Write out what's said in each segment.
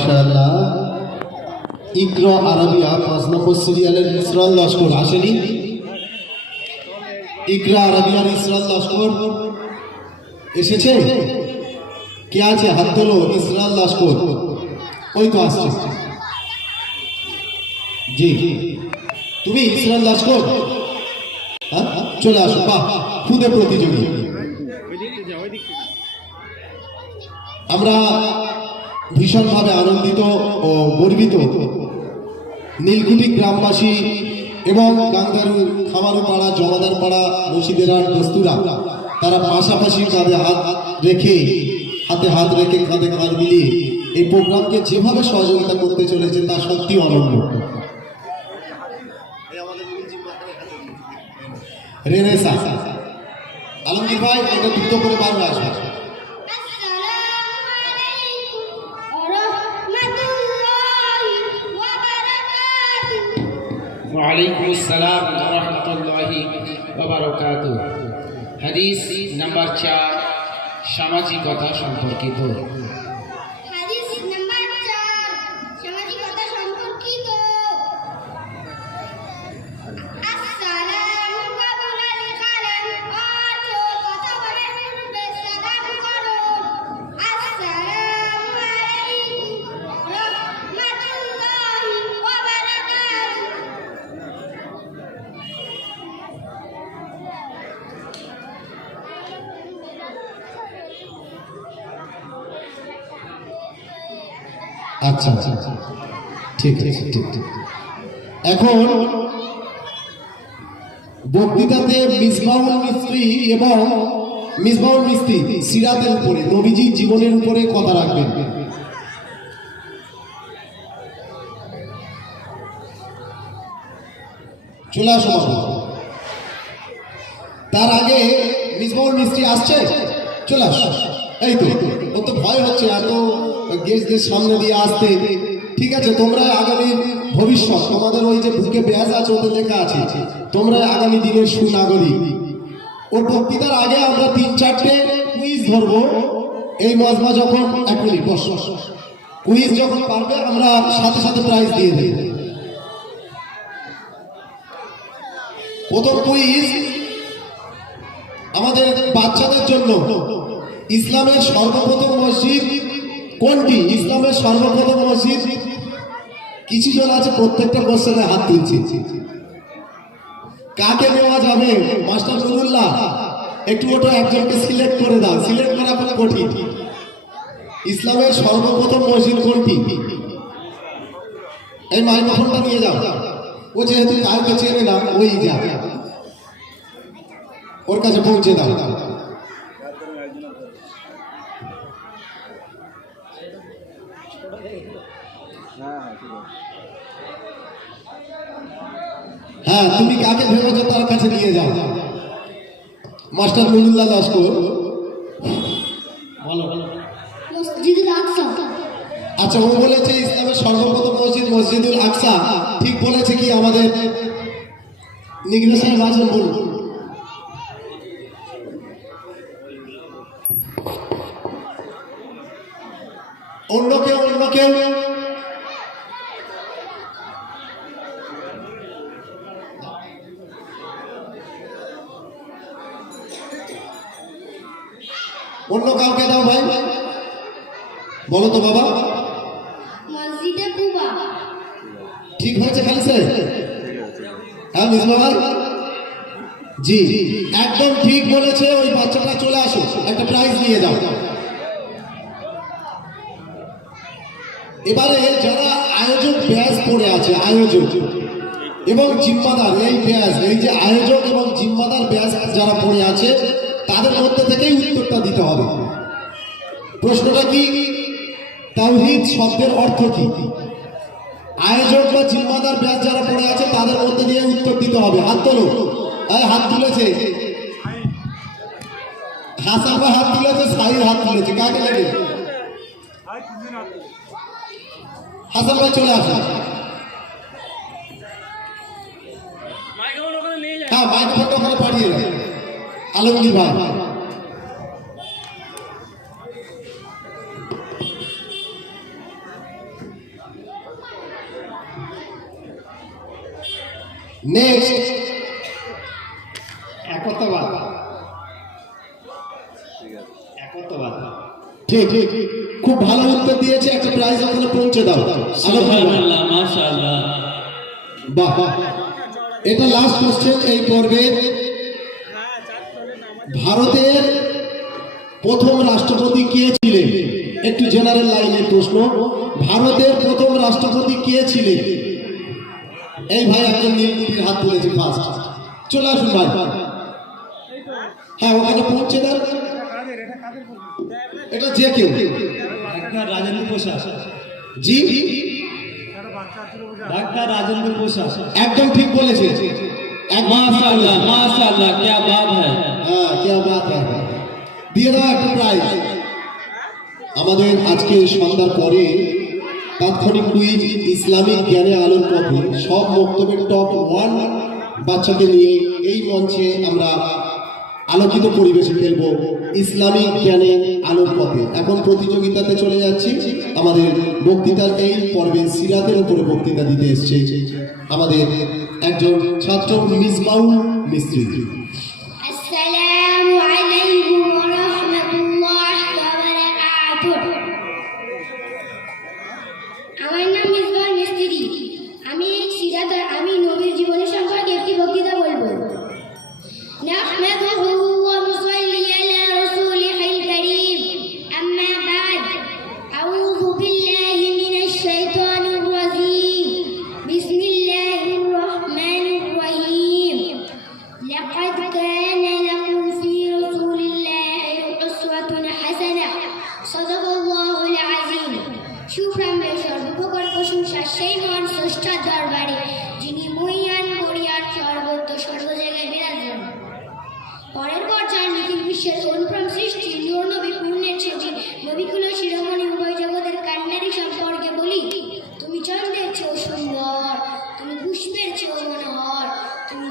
মাশাআল্লাহ। ইকর আরবিয়া পাঁচ নম্বর সিরিয়ালের ইসরাল লস্কর আসেনি। ইকরা আরবিয়ার ইসরাল লস্কর এসেছে? কে আছে? হাত তোলো ইসরাল লস্কর। ওই তো আসছে। জি। তুমি ইসরাল লস্কর? হ্যাঁ? চলে আসো। বাহ, খুদে প্রতিযোগী। আমরা ভীষণভাবে আনন্দিত ও গর্বিত। নীলকুঠি গ্রামবাসী এবং গাঙ্গারু খামারু পাড়া জমাদার পাড়া মুর্শিদেরার দস্তুরা তারা পাশাপাশি কাঁধে হাত রেখে, হাতে হাত রেখে কাঁধে কাঁধ মিলিয়ে এই প্রোগ্রামকে যেভাবে সহযোগিতা করতে চলেছে, তা সত্যি অনন্য। রেনেসা। আলমগীর ভাই, এটা দ্রুত করে বার হয়ে আসবে। ওয়ালাইকুম আসসালাম রহমতুল্লাহি বারাকাতু হাদিস নাম্বার চার সামাজিকতা সম্পর্কিত। আচ্ছা আচ্ছা। ঠিক ঠিক ঠিক এখন বক্তৃতাতে মিসবাউল মিস্ত্রি এবং মিসবাউল মিস্ত্রি সিরাতের উপরে, নবীজির জীবনের উপরে কথা রাখবেন। চলে আসো তার আগে মিসবাউল মিস্ত্রি আসছে? চলে আসো। এই তো ও তো ভয় হচ্ছে, এত গেস্টদের সামনে দিয়ে আসতে। ঠিক আছে তোমরা আগামী ভবিষ্যৎ, তোমাদের ওই যে বুকে ব্যাস আছে ওদের লেখা আছে তোমরা আগামী দিনের সুনাগরিক। ওর বক্তৃতার আগে আমরা তিন চারটে কুইজ ধরবো। এই মজমা যখন এক মিনিট, বস। কুইজ যখন পারবে, আমরা সাথে সাথে প্রাইজ দিয়ে দেব। প্রথম কুইজ আমাদের বাচ্চাদের জন্য। ইসলামের সর্বপ্রথম মসজিদ কোনটি? ইসলামের সর্বপ্রথম মসজিদ? কিছু জন আছে? প্রত্যেকটা কোশ্চেনে হাত তুলছে। কাকে নেওয়া যাবে? মাস্টার নুরুল্লাহ একটু ওটা একজনকে সিলেক্ট করে দাও। সিলেক্ট করা খুব কঠিন। ইসলামের সর্বপ্রথম মসজিদ কোনটি? এই মাইক্রোফোনটা নিয়ে যাও। ও যেহেতু কাউকে চেনে না, ওই যা। ওর কাছে পৌঁছে দাও। হ্যাঁ তুমি কাকে ভেবেছো তার কাছে নিয়ে যাও? মাস্টার নুরুল্লাহ লস্কর বলো। বলো আচ্ছা ও বলেছে ইসলামের সর্বপ্রথম মসজিদ মসজিদুল আকসা। ঠিক বলেছে কি আমাদের? নিগ্র সাহেব আছেন বলুন। অন্য কেউ অন্য কেউ? অন্য কাউকে দাও ভাই। বলো তো বাবা। ঠিক হয়েছে খালি স্যার হ্যাঁ ভাই জি। একদম ঠিক বলেছে ওই বাচ্চাটা চলে আসো একটা প্রাইজ নিয়ে যাও। এবারে যারা আয়োজক ব্যাস পড়ে আছে আয়োজক এবং জিম্মাদার এই ব্যাস এই যে আয়োজক এবং জিম্মাদার ব্যাস যারা পড়ে আছে তাদের মধ্যে থেকেই উত্তরটা দিতে হবে। প্রশ্নটা কি? তাওহীদ শব্দের অর্থ কি? আয়োজক বা জিম্মাদার ব্যাচ যারা পড়ে আছে তাদের মধ্যে দিয়ে উত্তর দিতে হবে। হাত তোলো। হাত তুলেছে। হাসান ভাই হাত তুলেছে সাহির হাত তুলেছে। কাকে লাগে? হাসান ভাই চলে আসুন হ্যাঁ মাইক্রোফোনটা ওখানে পাঠিয়ে দেন আলমগীর ভাই নেক্সট ঠিক ঠিক। খুব ভালো উত্তর দিয়েছে একটা প্রাইজ আপনারা পৌঁছে দাও। বাহ এটা লাস্ট কোশ্চেন এই পর্বে। ভারতের প্রথম রাষ্ট্রপতি কে ছিলেন একটু জেনারেল লাইনের প্রশ্ন ভারতের প্রথম রাষ্ট্রপতি কে ছিলেন এই ভাই একজন নীলকুঠির হাত তুলেছে ফার্স্ট চলে আসুন ভাই হ্যাঁ ওখানে পৌঁছে দেন এটা যে কেউ ডাক্তার রাজেন্দ্র প্রসাদ জি ডাক্তার রাজেন্দ্র প্রসাদ একদম ঠিক বলেছে একদম ঠিক মাশাআল্লাহ বলেছে। মাশাআল্লাহ क्या बात है আমাদের আজকে সন্ধ্যার পরে তাৎক্ষণিক কুইজ ইসলামিক জ্ঞানে আলোর পথে সব বক্তব্যের টপ ওয়ান বাচ্চাকে নিয়ে এই মঞ্চে আমরা আলোকিত পরিবেশে খেলব ইসলামিক জ্ঞানে আলোর পথে। এখন প্রতিযোগিতাতে চলে যাচ্ছি। আমাদের বক্তৃতার এই পর্বে সিরাতের উপরে বক্তৃতা দিতে এসছে আমাদের একজন ছাত্র, মিসবাউল মিস্ত্রি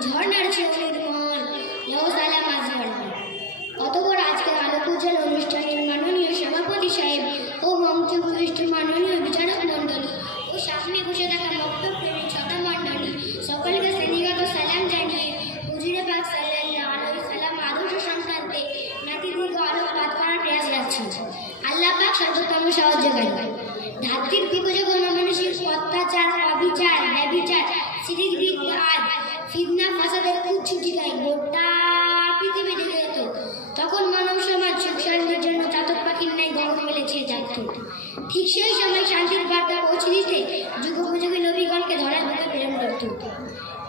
ঝর্ণার চেয়েও নির্মল লহ সালাম আজমান অতপর আজকের আলোক উজ্জ্বল অনুষ্ঠানের মাননীয় সভাপতি সাহেব ও মঞ্চ মাননীয় বিচারক ফিতনা ফাসাদের উচ্ছুটিকায় গোটা পৃথিবী ঢেকে যেত। তখন মানব সমাজ সুখ শান্তির জন্য চাতক পাখির ন্যায় গরম মেলেছে যাত ঠিক সেই সময় শান্তির বার্তা পৌঁছে দিতে যুগোপযোগী নবীগণকে ধরার বুকে প্রেরণ করত।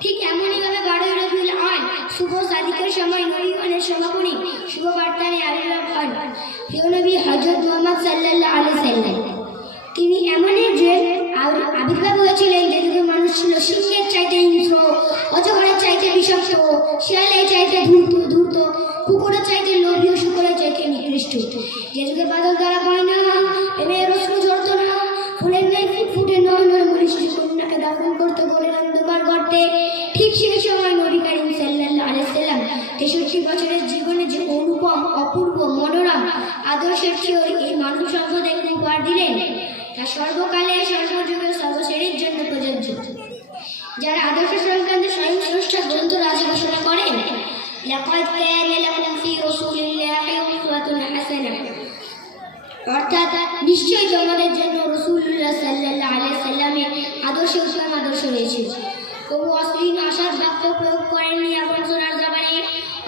ঠিক এমনইভাবে বারোই রবিউল আন শুভ সাদিকের সময় নবীগণের সমাপনী শুভ বার্তানে আবির্ভাব হন প্রিয় নবী হজরত মোহাম্মদ সাল্লাল্লাহু আলাইহি সাল্লাম। তিনি এমন একজন আবির- আবির্ভাব হয়েছিলেন যে যুগে মানুষ ছিল সিংহের চাইতে হিংস্র অজগরের চাইতে বিষাক্ত, শিয়ালের চাইতে ধূর্ত ধূর্ত, কুকুরের চাইতে লোভীয় শুকুরের চাইতে নিকৃষ্ট। যে যুগে বাদল দ্বারা হয় না لقد كان لكم في رسول الله أسوة حسنة অর্থাৎ নিশ্চয়ই তোমাদের জন্য রসুল্লাহ সাল্লাহ আলাই সাল্লামের আদর্শ উত্তম আদর্শ রয়েছে তবু অশ্লীল আশার বাক্য প্রয়োগ করেননি এমন সোনার জবানে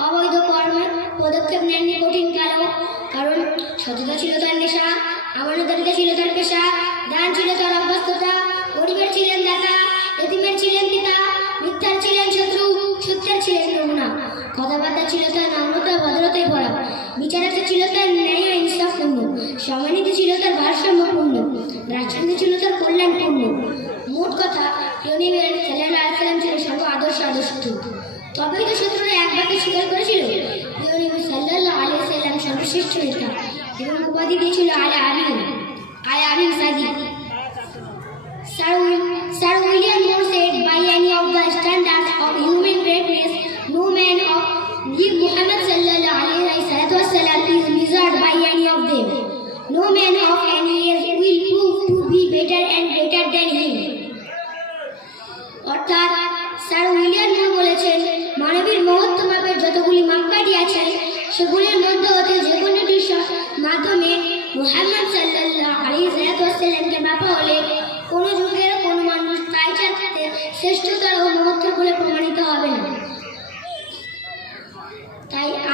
অবৈধ কর্মে পদক্ষেপ নেননি কঠিন কালো কারণ সততা ছিল তার নেশা আমানতারিতা ছিল তার পেশা দান ছিল তার কথাবার্তা ছিল তার নম্রতা ভদ্রতায় ভরা। বিচারাতে ছিল তার ন্যায় ও ইনসাফপূর্ণ। সমানীতি ছিল তার ভারসাম্যপূর্ণ। রাজনীতি ছিল তার কল্যাণপূর্ণ। মোট কথা ইউনিভের সাল্লাহ আলাইসাল্লাম ছিল সর্ব আদর্শ আদর্শ তবেই তো শত্রুরা এক বাক্যে স্বীকার করেছিল ইউনিভের সাল্লাহ আলাইসাল্লাম সর্বশ্রেষ্ঠ নেতা এবং উপাধি দিয়েছিল আলে আমিন। আলে আমিন সাদি। Sir, Sir William Moore said, by any of the standards of human 你你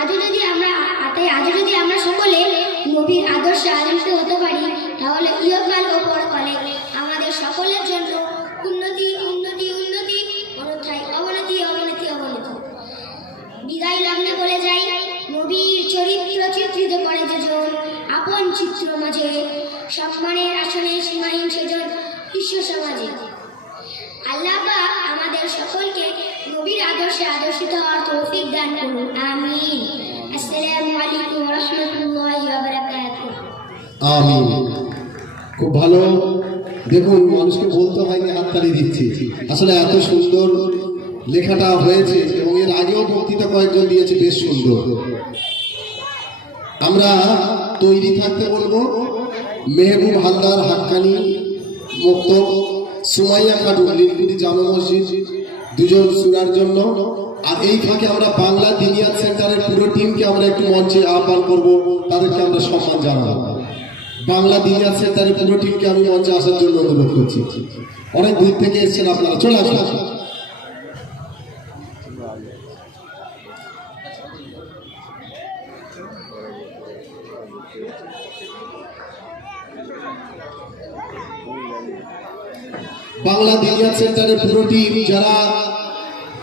আজও যদি আমরা তাই আজও যদি আমরা সকলে নবীর আদর্শে আদর্শিত হতে পারি, তাহলে ইহকাল ও পরকালে আমাদের সকলের জন্য উন্নতি উন্নতি উন্নতি অন্যথায় অবনতি অবনতি অবনতি। বিদায় লগ্নে বলে যাই, নবীর চরিত্র চিত্রিত করে যেজন আপন চিত্র মাঝে। সম্মানের আসনে সীমাহীন সেজন বিশ্ব সমাজে। আল্লাহ আমাদের সকলকে নবীর আদর্শে আদর্শিত হওয়ার তৌফিক দান করুন। আমিন। আলাইকুম খুব ভালো। দেখুন, মানুষকে বলতে হয়নি হাততালি দিচ্ছি। আসলে এত সুন্দর লেখাটা হয়েছে এবং এর আগেও বক্তৃতা কয়েকজন দিয়েছে, বেশ সুন্দর। আমরা তৈরি থাকতে বলব মেহবুব হালদার হাক্কানি মুক্ত সুমাইয়া খাটুন নীলকুটি জামা মসজিদ। দুজন সুরার জন্য। আর এই ফাঁকে আমরা বাংলা দিনিয়াত সেন্টারের পুরো টিমকে আমরা একটু মঞ্চে আহ্বান করব, তাদেরকে আমরা সম্মান জানাব। বাংলা দিনিয়াত সেন্টারের পুরো টিমকে আমি মঞ্চে আসার জন্য অনুরোধ করছি। অনেক দূর থেকে এসেছেন আপনারা, চলে আসুন আসুন। বাংলা দিনিয়াত সেন্টারের পুরো টিম যারা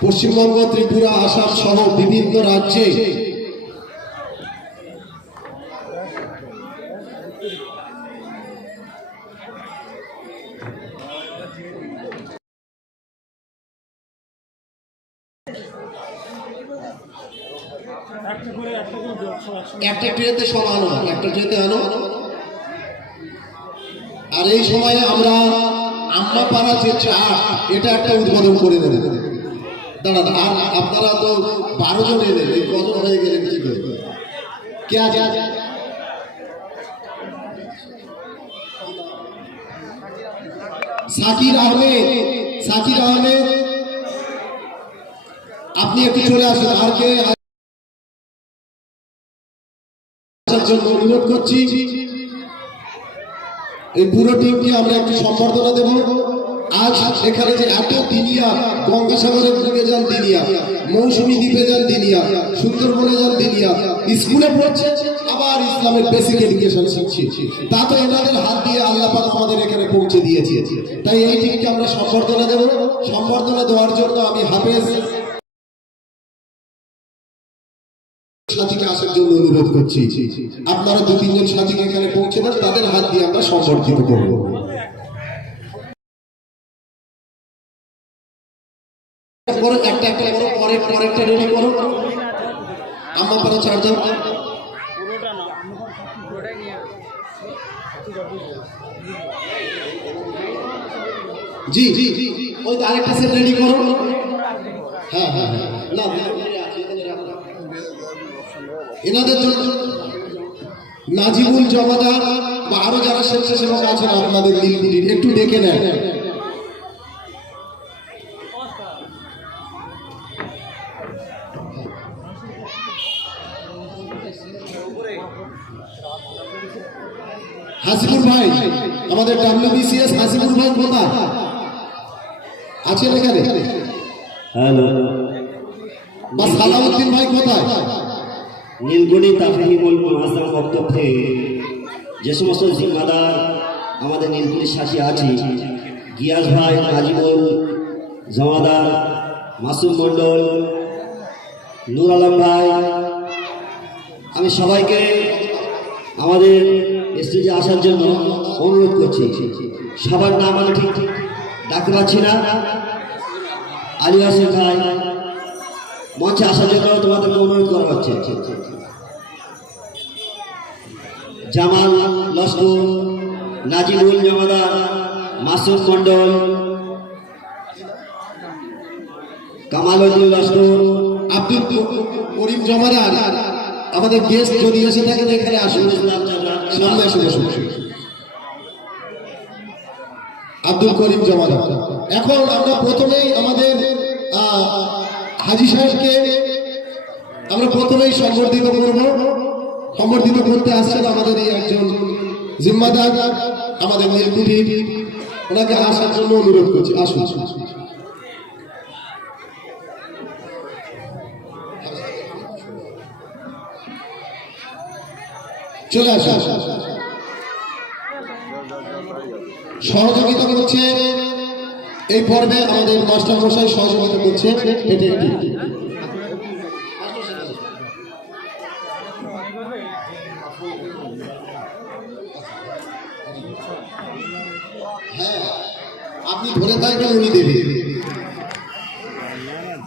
পশ্চিমবঙ্গ, ত্রিপুরা, আসাম সহ বিভিন্ন রাজ্যে একটা ট্রেতে সব আনো একটা ট্রেতে আনো আর এই সময়ে আমরা আম্মা পাড়া যে চাট এটা একটা উদ্বোধন করে দেবেন দাঁড়া আর আপনারা তো বারো জন এলেন, এই কজন হয়ে গেলেন কি করে? কে আছে? সাকির আহমেদ সাকির আহমেদ। আপনি একটু চলে আসুন, আর কে আসার জন্য অনুরোধ করছি। এই পুরো টিমকে আমরা একটু সম্বর্ধনা দেব। আজ এখানে যে এত দিনিয়া গঙ্গাসাগরের দিকে যান দিনিয়া মৌসুমী দ্বীপে যান দিনিয়া সুন্দরবনে যান দিনিয়া স্কুলে পড়ছে, আবার ইসলামের বেসিক এডুকেশন শিখছে। তা তো এনাদের হাত দিয়ে আল্লাহ পাক আমাদের এখানে পৌঁছে দিয়েছে। তাই এই টিমকে আমরা সম্বর্ধনা দেব। সম্বর্ধনা দেওয়ার জন্য আমি হাফেজ সাথীকে আসার জন্য অনুরোধ করছি। আপনারা দু তিনজন সাথীকে এখানে পৌঁছে দেন তাদের হাত দিয়ে আমরা সম্বর্ধিত করব। একটা একটা পরে জি জি ওই আরেকটা সেট রেডি করো। হ্যাঁ হ্যাঁ হ্যাঁ। না, এনাদের জন্য নাজিবুল জমাদার বা আরও যারা স্বেচ্ছাসেবক আছেন আপনাদের নীলকুটির একটু দেখে নেন। হাসিবুর ভাই আমাদের ডাব্লিউবিসিএস হাসিবুর ভাই কোথায়? আছেন এখানে? হ্যালো। বা সালাউদ্দিন ভাই কোথায়? নীলগুড়ি তাফহিমুল মুআজ্জাম বক্তব্যে যে সমস্ত জিম্মাদার আমাদের নীলগুড়ির শাসী আছে, গিয়াস ভাই, নাজিমুল, জমাদার, মাসুম মণ্ডল, নূর আলম ভাই, আমি সবাইকে আমাদের স্টেজে আসার জন্য অনুরোধ করছি। সবার নাম আমি ঠিক ডাকতে পারছি না। আলী হাসিন ভাই মঞ্চে আসার জন্য তোমাদেরকে অনুরোধ করা হচ্ছে। জামাল লস্কর নাজিবুল জমাদার মাসুদ মন্ডল কামালউদ্দিন লস্কর আব্দুল করিম জমাদার, আমাদের গেস্ট যদি এসে থাকেন এখানে আসুন। সামনে এসে বসুন আব্দুল করিম জমাদার। এখন আমরা প্রথমেই আমাদের হাজি সাহেবকে আমরা প্রথমেই সম্বর্ধিত করব। সম্বর্ধিত করতে আসছেন আমাদের এই একজন জিম্মাদার, আমাদের নীলকুঠির ওনাকে আসার জন্য অনুরোধ করছি। আসুন। চলে আসুন। সহযোগিতা করছে এই পর্বে আমাদের মাস্টার মশাই সহযোগিতা করছে এটি একটি।